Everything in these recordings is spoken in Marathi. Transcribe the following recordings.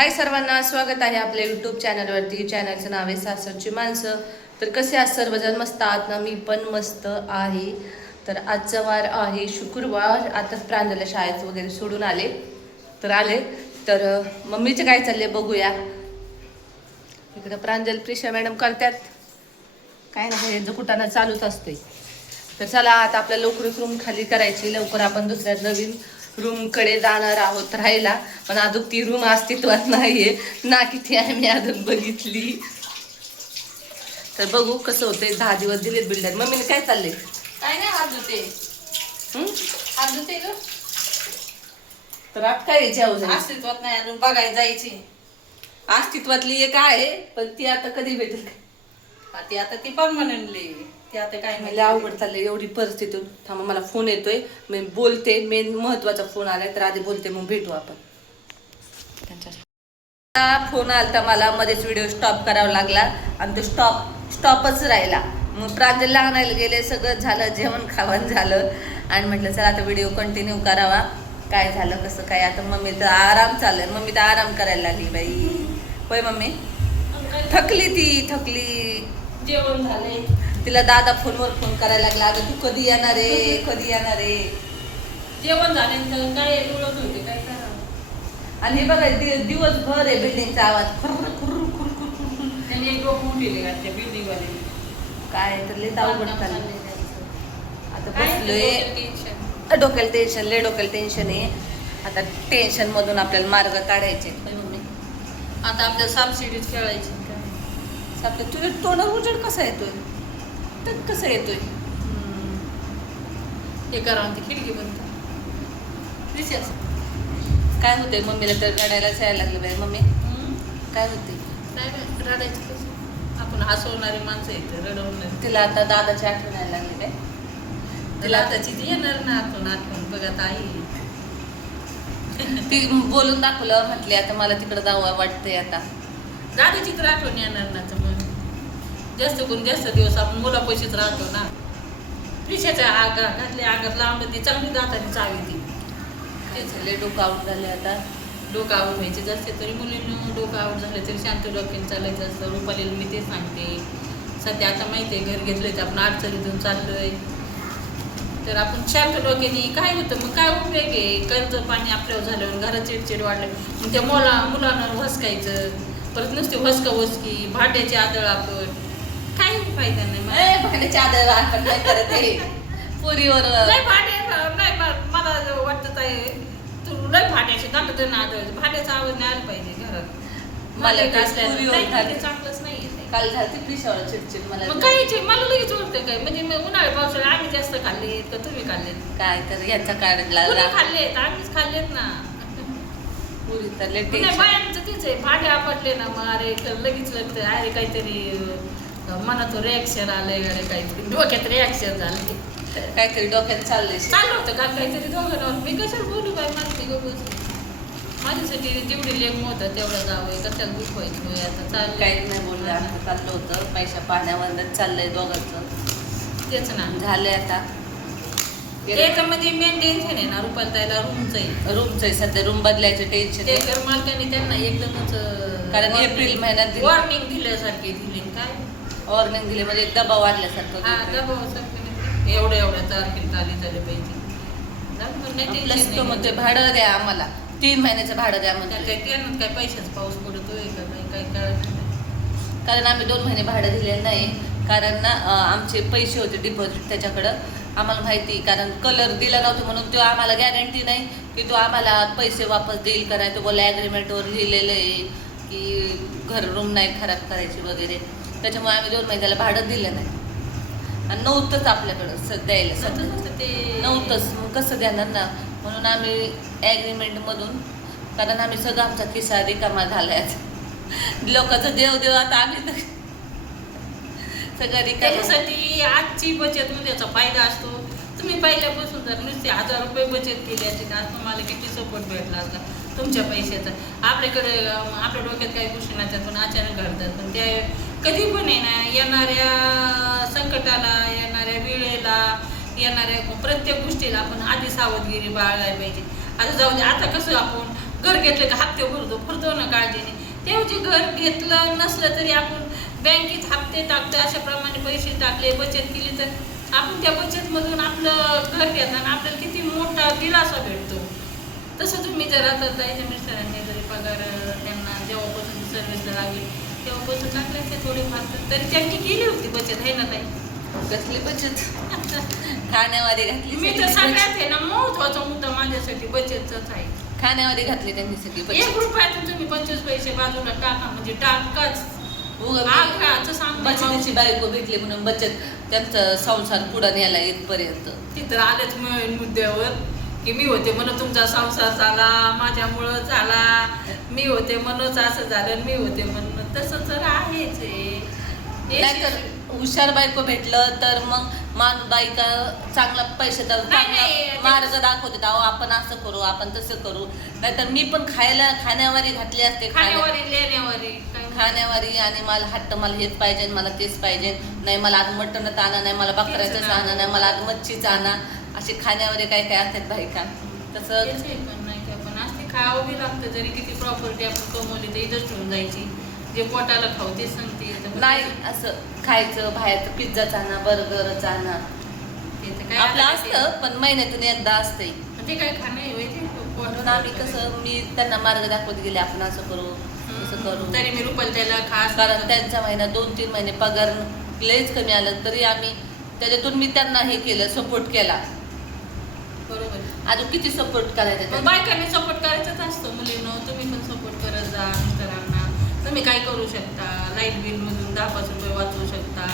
हाय सर्वांना स्वागत आहे आपल्या यूट्यूब चॅनलवरती. चॅनलचं नाव आहे सासरची माणसं. तर कसे आज सर्वजण मस्त आहात ना? मी पण मस्त आहे. तर आजचा वार आहे शुक्रवार. आताच प्रांजला शाळेत वगैरे सोडून आले तर मम्मीचं काय चाललंय बघूया. इकडं प्रांजल प्रिशा मॅडम करतात काय ना काय यांचं कुटाणा चालूच असते. तर चला आता आपल्या लवकरच रूम खाली करायची. लवकर आपण दुसऱ्या नवीन रूमकडे जाणार आहोत राहायला. पण अजून ती रूम अस्तित्वात नाहीये ना, किती आम्ही अजून बघितली. तर बघू कसं होतंय. 10 दिवस दिलेत बिल्डर. मम्मीने काय चाललंय? काय नाही हात धुते. हात धुते ग. तर आता काय यायची आवाज अस्तित्वात नाही अजून बघायला जायची. अस्तित्वातली एक आहे पण ती आता कधी भेटेल ती आता ती परमनंटली ती आता काय मला अवघड चाललंय एवढी परिस्थिती. थांबा मला फोन येतोय मी बोलते. मेन महत्वाचा फोन आलाय तर आधी बोलते मग भेटू आपण. फोन आलता मला मध्येच व्हिडिओ स्टॉप करावा लागला आणि तो स्टॉपच राहिला. मग प्रांजलला आणायला गेले. सगळं झालं जेवण खावण झालं आणि म्हटलं चला आता व्हिडिओ कंटिन्यू करावा. काय झालं कसं काय. आता मम्मी तर आराम चाललंय. मम्मी तर आराम करायला लागली बाई. होय मम्मी थकली. जेवण झाले. तिला दादा फोनवर फोन करायला लागला. अगं तू कधी येणार आहे जेवण झाल्यानंतर काय बोलत होते काय करावं. आणि हे बघा दिवसभर आहे बिल्डिंगचा आवाज. त्यांनी एक डोकं उठले का त्या बिल्डिंग वाले काय तर लय अवघड चाललंय. आता बसलोय डोक्याला टेन्शन आहे. आता टेन्शन मधून आपल्याला मार्ग काढायचे. मम्मी आता आपल्या सबसिडीज खेळायची आपलं तुझ्या तोंडावर उजेड कसा येतोय तर कसं येतोय. हे करा ती खिडकी बंद काय होतंय मम्मीला तर रडायलाच यायला लागलं बाई. मम्मी काय होते नाही रडायचं कसं. आपण हसवणारी माणसं येते रडवणार. तिला आता दादाची आठवण यायला लागली काय. तिला आताची ती येणार ना आठवण बघत आई. ती बोलून दाखवलं म्हटली आता मला तिकडे जावं वाटतंय. आता दादाची तर आठवण येणार ना. तर मग जास्त दिवस आपण मुला पैसेच राहतो ना. पिशाच्या घातल्या आगात लावलं ती चांगली दाताने चावी ती. ते झाले डोकं आऊट झाले. आता डोकं आऊट व्हायचे असते तरी मुलींना डोकं आऊट झालं तरी शांत डोक्याने चालायचं असतं. रुपालीला मी ते सांगते. सध्या आता माहिती आहे घर घेतलंय तर आपण अडचणीतून चाललोय तर आपण शांत डोक्याने काय होतं मग काय उपयोग आहे. कर्ज पाणी आपल्यावर झालं घरात चिडचिड वाढलं मग त्या मुलांना वसकायचं. परत नुसते वसकी भांड्याची आदळ आपण काही फायदा नाही. भांड्याची आदळ आपण काय करत आहे पुरीवर नाही भांडे नाही मला वाटत आहे तू लय भांड्याचे दाखवत ना आदळ भांड्याचा आवाज नाही आला पाहिजे घरात. मला चांगलंच नाही. काल झाली पिशावर चिडचिड. मला मग काय मला लगेच ओळखतं काय म्हणजे उन्हाळ्या पावसाळ्यात आम्ही जास्त खाल्लेत का तुम्ही खाल्लेत काय तर याचा काढला खाल्लेत आम्हीच खाल्लेत ना. पुरी तर बायांचं तेच आहे भांडे आपटले ना मग अरे लगेच लगतं अरे काहीतरी मनात रिॲक्शन आलंय अरे काहीतरी डोक्यात रिॲक्शन झाले काहीतरी डोक्यात चाललंय. चाललं होतं काल काहीतरी दोघांवर मी कशाला बोलू बाई माझी गोष्ट माझ्यासाठी जेवढी लेख होतं तेवढं जावं कशाला दुःख व्हायचं. आता चाललं काहीच नाही बोललं. आता चाललं होतं पैसा पाण्यावरच चाललंय दोघांचं. तेच ना झालंय आता. त्याच्यामध्ये मेन टेन्शन आहे ना रुपाल ताईला रूमचं आहे सध्या. रूम बदलायचं टेन्शन ते घर मालकाने त्यांना एकदमच कारण एप्रिल महिन्यात वॉर्निंग दिल्यासारखी दिली काय वॉर्निंग दिली म्हणजे दबाव वाढल्यासारखं. हा दबाव एवढ्या तारखेला झाले पाहिजे. म्हणते भाडं द्या आम्हाला 3 महिन्याचं भाडं द्या म्हणजे काय पैशाचा पाऊस पडतोय का नाही काही कळत नाही. कारण आम्ही 2 महिने भाडं दिलेलं नाही. कारण ना आमचे पैसे होते डिपॉझिट त्याच्याकडं आम्हाला माहिती. कारण कलर दिला नव्हतं म्हणून तो आम्हाला गॅरंटी नाही की तो आम्हाला पैसे वापस देईल का नाही. तो बोला ॲग्रीमेंटवर लिहिलेलं आहे की घर रूम नाही खराब करायची वगैरे. त्याच्यामुळे आम्ही 2 महिन्याला भाडं दिलं नाही आणि नव्हतंच आपल्याकडं द्यायला नव्हतंच. मग कसं देणार ना म्हणून आम्ही ॲग्रीमेंटमधून कारण आम्ही सगळं आमचा खिसा रिकामा झालाय. लोकांचं देव आता आम्ही तर सगळं रिकामा. त्याच्यासाठी आजची बचत त्याचा फायदा असतो. तुम्ही पहिल्यापासून जर नुसते 1000 रुपये बचत केली असते तर आज तुम्हाला किती सपोर्ट भेटला असता तुमच्या पैशाचा. आपल्याकडे आपल्या डोक्यात काही गोष्टी नसतात पण अचानक घडतात. पण त्या कधी पण आहे ना येणाऱ्या संकटाला येणाऱ्या वेळेला येणाऱ्या प्रत्येक गोष्टीला आपण आधी सावधगिरी बाळगायला पाहिजे. आता जाऊ दे आता कसं आपण घर घेतलं का हप्ते भरतो ना काळजी हे घर घेतलं नसलं तरी आपण बँकेत हप्ते टाकतो, अशाप्रमाणे पैसे टाकले, बचत केली तर आपण त्या बचतमधून आपलं घर घेताना आपल्याला किती मोठा दिलासा भेटतो. तसं तुम्ही जर आता ताईच्या मिस्टरांनी जरी पगार त्यांना जेव्हापासून सर्व्हिसला लागली तेव्हापासून टाकले थोडेफार, तरी त्यांनी केली होती बचत, आहे ना ताई? कसली बचत? खाण्यामध्ये घातली मी तर सगळ्यात आहे ना महत्वाचा मुद्दा माझ्यासाठी बचतचाच आहे. खाण्यामध्ये घातली त्यांनी सगळी बचत. 1 रुपयातून तुम्ही 25 पैसे बाजूला टाका म्हणजे टाकाच. बचतीची बायको भेटली म्हणून बचत त्यांचा संसार पुढे न्यायला येतपर्यंत तिथं आलेच मुद्द्यावर की मी होते म्हणून तुमचा संसार झाला, माझ्यामुळं झाला, मी होते म्हणूनच असं झालं, मी होते म्हणून तसं तर आहेच आहे. नाहीतर हुशार बायको भेटलं तर मग बायका चांगला पैशाचा मार्ग दाखवते, अहो आपण असं करू, आपण तसं करू. नाहीतर मी पण खाण्यावारी घातली असते, खाण्यावारी आणि मला हट्ट, मला हेच पाहिजे, मला तेच पाहिजे, नाही मला आज मटणच आणा, नाही मला बकऱ्याचंच आणा, नाही मला आज मच्छीच आणा, असे खाण्यावर काय काय असतात बायका. तसं पण नाही का, पण असते खावं बी लागतं. जरी किती प्रॉपर्टी आपण कमवली तर इथंच ठेवून जायची, जे पोटाला खाऊ ते सांगते नाही. असं खायचं बाहेरचं, पिझ्झाच आणा, बर्गरच आणा, आपलं असतं पण महिन्यातून एकदा असते ते काय खाणं आहे. म्हणून आम्ही कसं, मी त्यांना मार्ग दाखवत गेले, आपण असं करू तसं करू. तरी मी रुपल त्याला खास, कारण त्यांचा महिना 2-3 महिने पगार लयच कमी आलं तरी आम्ही त्याच्यातून मी त्यांना हे केलं, सपोर्ट केला. बरोबर. अजून किती सपोर्ट करायचा? बायकांनी सपोर्ट करायचाच असतो. मुलींनो तुम्ही पण सपोर्ट करत जा मिस्टरांना. तुम्ही काय करू शकता, लाईट बिल मधून 10-5 रुपये वाचवू शकता.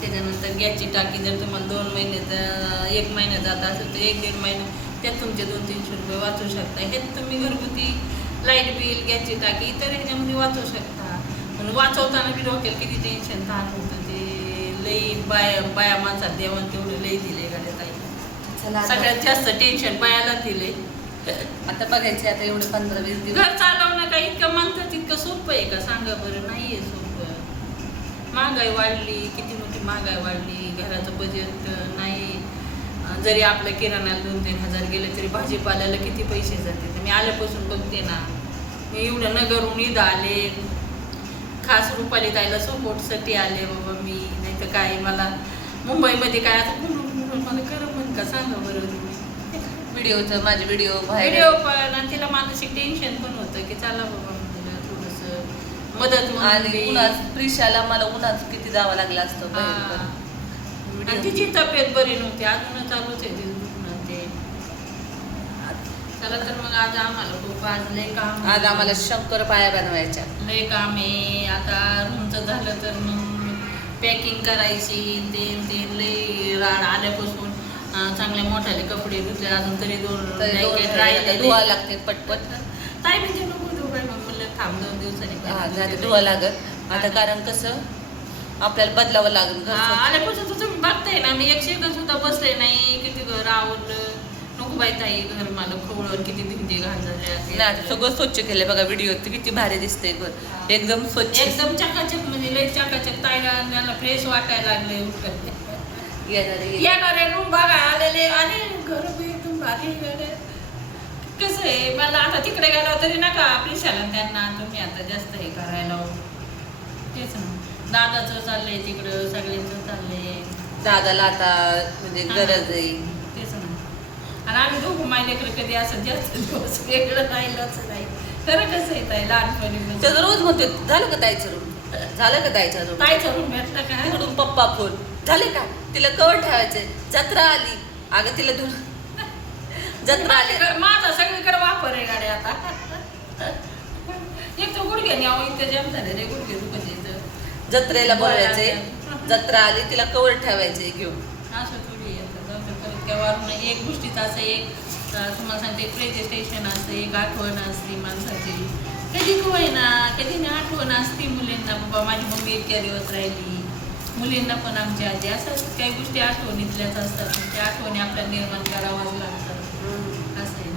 त्याच्यानंतर गॅसची टाकी जर तुम्हाला 2 महिन्याचा 1 महिना जात असेल तर 1-1.5 महिना त्यात तुमचे 200-300 रुपये वाचवू शकता. हे तुम्ही घरगुती लाईट बिल, गॅसची टाकी इतर ह्याच्यामध्ये वाचवू शकता. म्हणून वाचवताना बी डोक्याला किती टेन्शन ताण होतं. ते लई बाया माणसात देवान तेवढं लई दिले गाड्यात आई. सगळ्यात जास्त टेन्शन बायाला दिले. आता बघायचे आता एवढे 15-20 दिवस घर चालवणं काय इतकं म्हणतात इतकं सोपं आहे का? सांगा बरं. नाहीये सोपं. महागाई वाढली, किती मोठी महागाई वाढली, घराचं बजेट नाही. जरी आपल्या किराणाला 2-3 हजार गेले तरी भाजीपाल्याला किती पैसे जाते. तर मी आल्यापासून बघते ना, मी एवढं नगरहून इथं आले, खास रुपाली ताईला सपोर्टसाठी आले बाबा मी. नाही तर काय मला मुंबईमध्ये काय आता मला खरं म्हण का सांगा बरं तुम्ही. व्हिडिओचं माझे व्हिडिओ पण आणि तिला मानसिक टेन्शन पण होतं की चला बाबा तिला थोडंसं मदत. आणि उन्हात प्रिशाला मला उन्हात किती जावं लागलं असतं. आणि तिची तब्येत बरी नव्हती, अजून चालूच आहे तिचं ते. चला तर मग आज आम्हाला खूप आज लय काम, आज आम्हाला शंकरपाळ्या बनवायच्या, लय काम आहे. आता रूमचं झालं तर मग पॅकिंग करायची, ते लय राड आल्यापासून चांगले मोठाले कपडे धुतले, अजून तरी 2 धुवा लागते पटपट. ताई म्हणजे नको धुवाय, मग म्हणलं थांब 2 दिवसांनी धुवा लागत आता. कारण कसं आपल्याला बदलावं लागेल. आल्यापासून तर तुम्ही बघताय ना, मी 1 सेकंद सुद्धा बसले नाही. किती घर आवडलं. नको बाई ताई, घर मला खवळून किती भिंती घालल्या. सगळं स्वच्छ केलंय बघा. व्हिडिओ किती भारी दिसतंय घर, एकदम स्वच्छ, एकदम चकाचक. म्हणजे लय चकाचक. ताईला फ्रेश वाटायला लागले. येणारे रूम बघा आलेले आणि घर एकदम भारी. कसं आहे मला आता तिकडे गेला तरी नका आपल्या त्यांना तुम्ही आता जास्त हे करायला. तेच ना, दादाचं चाललंय तिकडं, सगळ्यांचं चाललंय. दादाला आता म्हणजे गरज आहे. तेच ना. आणि आम्ही दोघं मायलेकडे कधी असं जास्त दिवस वेगळं राहिलंच नाही. खरं कसं येत आहे लहानपणी. त्याचं रोज म्हणते झालं का ताईचं रूम, झालं का ताईचं रूम, ताईचं रूम भेटलं का, तिकडून पप्पा फोन झाले का, तिला कवर ठेवायचंय, जत्रा आली अगं तिला जत्रा आली. माझा सगळीकडे वापर आहे गाड्या आता. एक तर गुडघे न्यावं इतकं जाम झाले रे, गुडघे दुखत येतं. जत्रेला बोलायचंय, जत्रा आली तिला कवर ठेवायचंय घेऊन. असं थोडी येतं परत केव्हा. एक गोष्टीचं असं एक तुम्हाला सांगते, प्रेझेंटेशन असतं, एक आठवण असते माणसाची. कधी होईना कधी ना आठवण असते मुलींना, बाबा माझी मम्मी इतक्या दिवस राहिली. मुलींना पण आमच्या आधी असं काही गोष्टी आठवणीतल्याच असतात. त्या आठवणी आपल्याला निर्माण करावाच लागतात. असं आहे.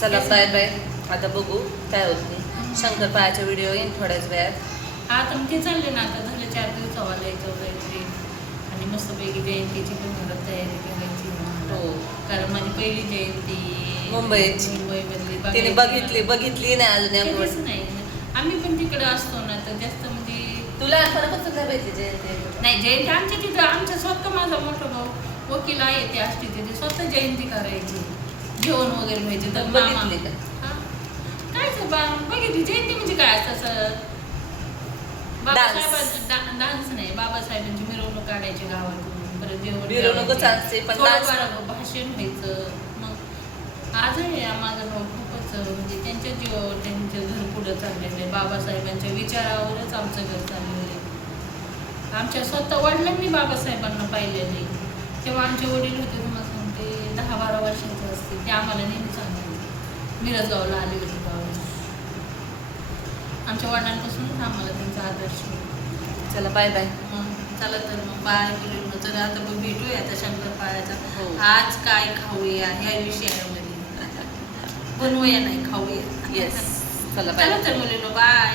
चला बाय बाय. आता बघू काय होते. शंकरपाळ्याचा व्हिडिओ येईन थोड्याच वेळात. हा तर ते चालले ना, आता झालं 4 दिवसावाला यायचं काहीतरी. आणि मस्तपैकी जयंतीची पण घरात तयारी करायची. हो, कारण माझी पहिली जयंती मुंबईमधली. तिने बघितली नाही अजून. नाही आम्ही पण तिकडे असतो ना, तर जास्त म्हणजे तुला लहानपणापासून काय भेटले जयंती? नाही, जयंती आमच्या तिथं आमच्या स्वतः माझा मोठा भाऊ वकील आहे, ते असते तिथे स्वतः जयंती करायची, जेवण वगैरे व्हायचे. तर बघितली का? काय बघितली जयंती म्हणजे काय असं बाबासाहेबांचा डान्स नाही, बाबासाहेबांची मिरवणूक काढायची गावातून, परत जेवण मिरवणूकच असते, पण थोडंफार भाषण व्हायचं. मग आजही माझा भाऊ खूपच म्हणजे त्यांच्या जीवावर त्यांचं घर पुढं चाललेलं आहे, बाबासाहेबांच्या विचारावरच आमचं घर चाललेलं आहे. आमच्या स्वतः वडिलांनी बाबासाहेबांना पाहिलेलं आहे. तेव्हा आमचे वडील होते, तुम्हाला सांगते 10-12 वर्षाचे असते, ते आम्हाला नेहमी सांगायचे. मिरजगावला आले होते गावाला. आमच्या वडिलांपासूनच आम्हाला त्यांचा आदर्श होता. चला बाय बाय. चला तर मग बाय मुलींना. तर आता मग भेटूया आता शंकरपाळ्याचा. हो. आज काय खाऊया ह्या विषयामध्ये बनवूया, नाही खाऊया. येस. चला बाय. चला तर मुलींना बाय.